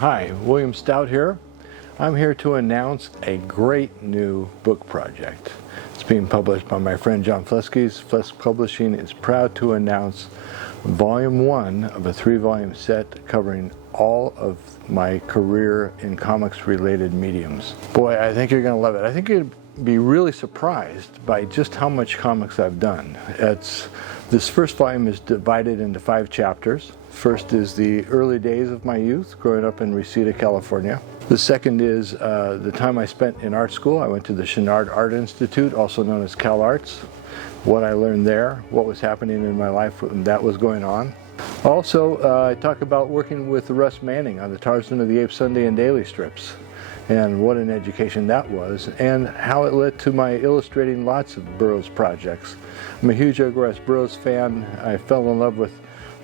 Hi, William Stout here. I'm here to announce a great new book project. It's being published by my friend John Flesk's Flesk Publishing is proud to announce Volume 1 of a 3-volume set covering all of my career in comics-related mediums. Boy, I think you're going to love it. I think you'd be really surprised by just how much comics I've done. This first volume is divided into 5 chapters. First is the early days of my youth, growing up in Reseda, California. The second is the time I spent in art school. I went to the Chenard Art Institute, also known as Cal Arts. What I learned there, what was happening in my life when that was going on. Also, I talk about working with Russ Manning on the Tarzan of the Apes Sunday and Daily strips, and what an education that was, and how it led to my illustrating lots of Burroughs projects. I'm a huge Edgar Rice Burroughs fan. I fell in love with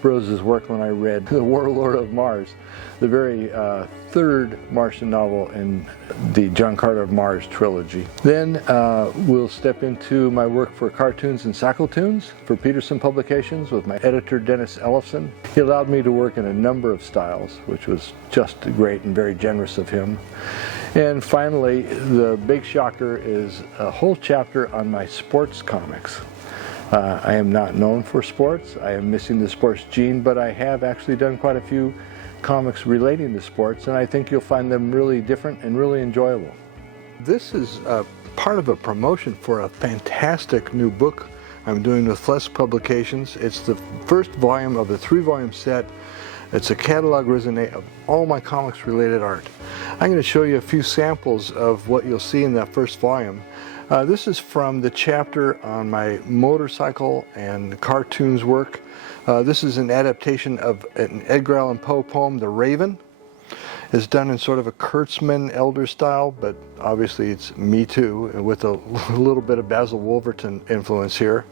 Burroughs' work when I read The Warlord of Mars, the very third Martian novel in the John Carter of Mars trilogy. Then we'll step into my work for Cartoons and Cycletoons for Peterson Publications with my editor Dennis Ellefson. He allowed me to work in a number of styles, which was just great and very generous of him. And finally, the big shocker is a whole chapter on my sports comics. I am not known for sports. I am missing the sports gene, but I have actually done quite a few comics relating to sports, and I think you'll find them really different and really enjoyable. This is part of a promotion for a fantastic new book I'm doing with Flesk Publications. It's the first volume of the 3-volume set. It's a catalog raisonné of all my comics related art. I'm going to show you a few samples of what you'll see in that first volume. This is from the chapter on my motorcycle and cartoons work. This is an adaptation of an Edgar Allan Poe poem, The Raven. It's done in sort of a Kurtzman elder style, but obviously it's me too, with a little bit of Basil Wolverton influence here.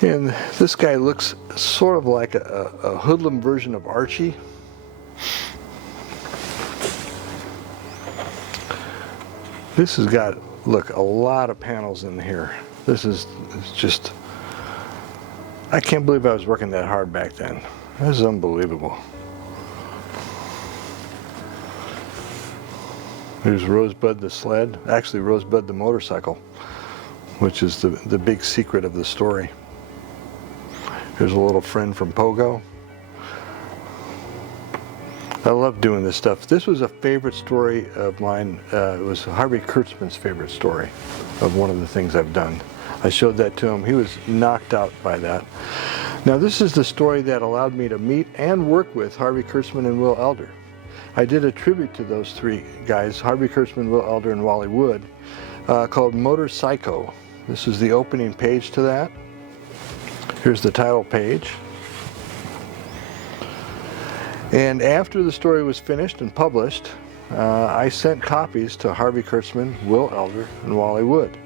And this guy looks sort of like a hoodlum version of Archie. This has got, look, a lot of panels in here. This is just, I can't believe I was working that hard back then. This is unbelievable. Here's Rosebud the sled, actually Rosebud the motorcycle, which is the big secret of the story. Here's a little friend from Pogo. I love doing this stuff. This was a favorite story of mine. It was Harvey Kurtzman's favorite story of one of the things I've done. I showed that to him. He was knocked out by that. Now this is the story that allowed me to meet and work with Harvey Kurtzman and Will Elder. I did a tribute to those 3 guys, Harvey Kurtzman, Will Elder, and Wally Wood, called Motor Psycho. This is the opening page to that. Here's the title page. And after the story was finished and published, I sent copies to Harvey Kurtzman, Will Elder, and Wally Wood.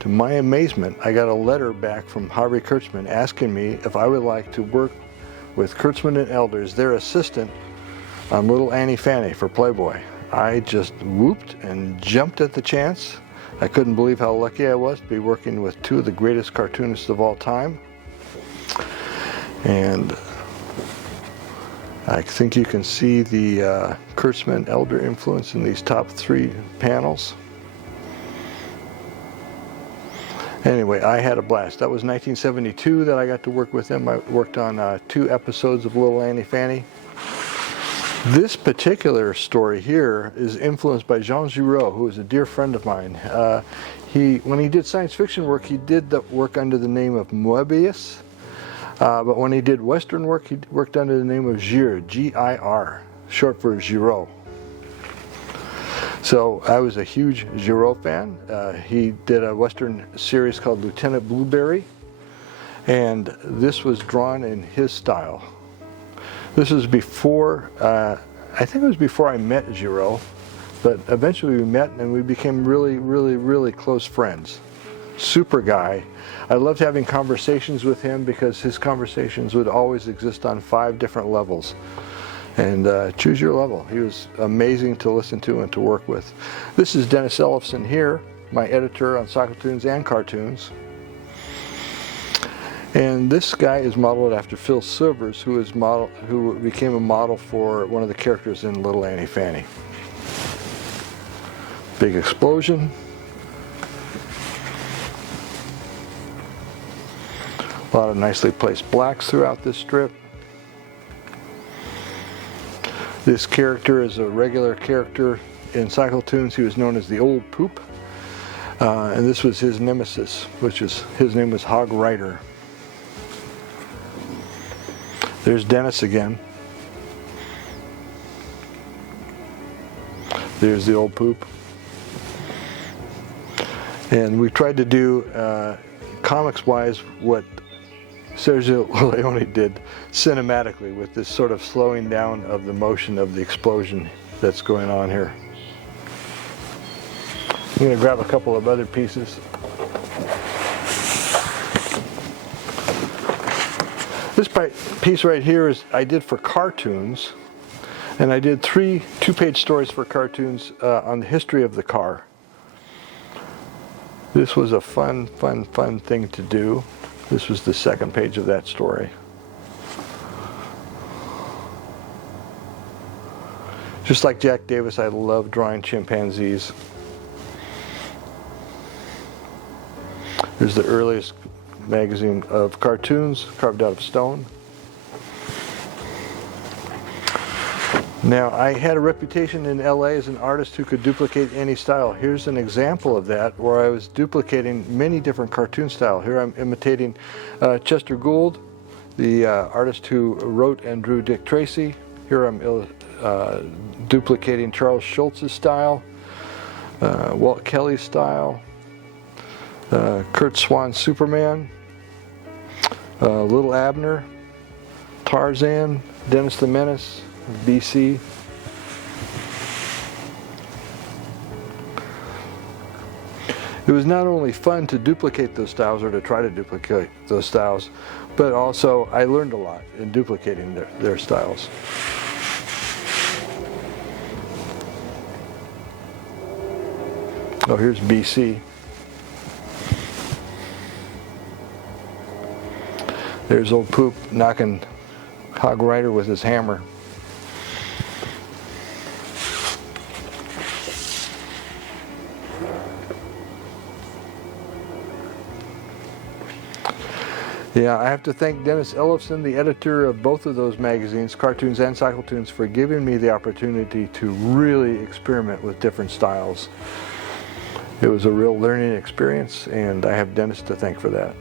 To my amazement, I got a letter back from Harvey Kurtzman asking me if I would like to work with Kurtzman and Elder as their assistant on Little Annie Fanny for Playboy. I just whooped and jumped at the chance. I couldn't believe how lucky I was to be working with 2 of the greatest cartoonists of all time. And I think you can see the Kurtzman Elder influence in these top 3 panels. Anyway, I had a blast. That was 1972 that I got to work with them. I worked on 2 episodes of Little Annie Fanny. This particular story here is influenced by Jean Giraud, who is a dear friend of mine. When he did science fiction work, he did the work under the name of Moebius. But when he did Western work, he worked under the name of Gir, G-I-R, short for Giraud. So I was a huge Giraud fan. He did a Western series called Lieutenant Blueberry, and this was drawn in his style. This was before, I think it was before I met Giraud, but eventually we met and we became really, really, really close friends. Super guy. I loved having conversations with him because his conversations would always exist on 5 different levels. And choose your level. He was amazing to listen to and to work with. This is Dennis Ellefson here, my editor on Cycletoons and Cartoons. And this guy is modeled after Phil Silvers, who became a model for one of the characters in Little Annie Fanny. Big explosion. A lot of nicely placed blacks throughout this strip. This character is a regular character in Cyclotoons. He was known as the Old Poop. And this was his nemesis, his name was Hog Rider. There's Dennis again. There's the Old Poop. And we tried to do, comics-wise, what Sergio Leone did cinematically, with this sort of slowing down of the motion of the explosion that's going on here. I'm going to grab a couple of other pieces. This piece right here is I did for cartoons, and I did 3 two-page stories for cartoons on the history of the car. This was a fun thing to do. This was the second page of that story. Just like Jack Davis, I love drawing chimpanzees. Here's the earliest magazine of cartoons carved out of stone. Now, I had a reputation in LA as an artist who could duplicate any style. Here's an example of that, where I was duplicating many different cartoon styles. Here I'm imitating Chester Gould, the artist who wrote and drew Dick Tracy. Here I'm duplicating Charles Schultz's style, Walt Kelly's style, Kurt Swan's Superman, Little Abner, Tarzan, Dennis the Menace, BC. It was not only fun to duplicate those styles, or to try to duplicate those styles, but also I learned a lot in duplicating their styles. Oh, here's BC. There's Old Poop knocking Hog Rider with his hammer. Yeah, I have to thank Dennis Ellefson, the editor of both of those magazines, Cartoons and Cyclotoons, for giving me the opportunity to really experiment with different styles. It was a real learning experience, and I have Dennis to thank for that.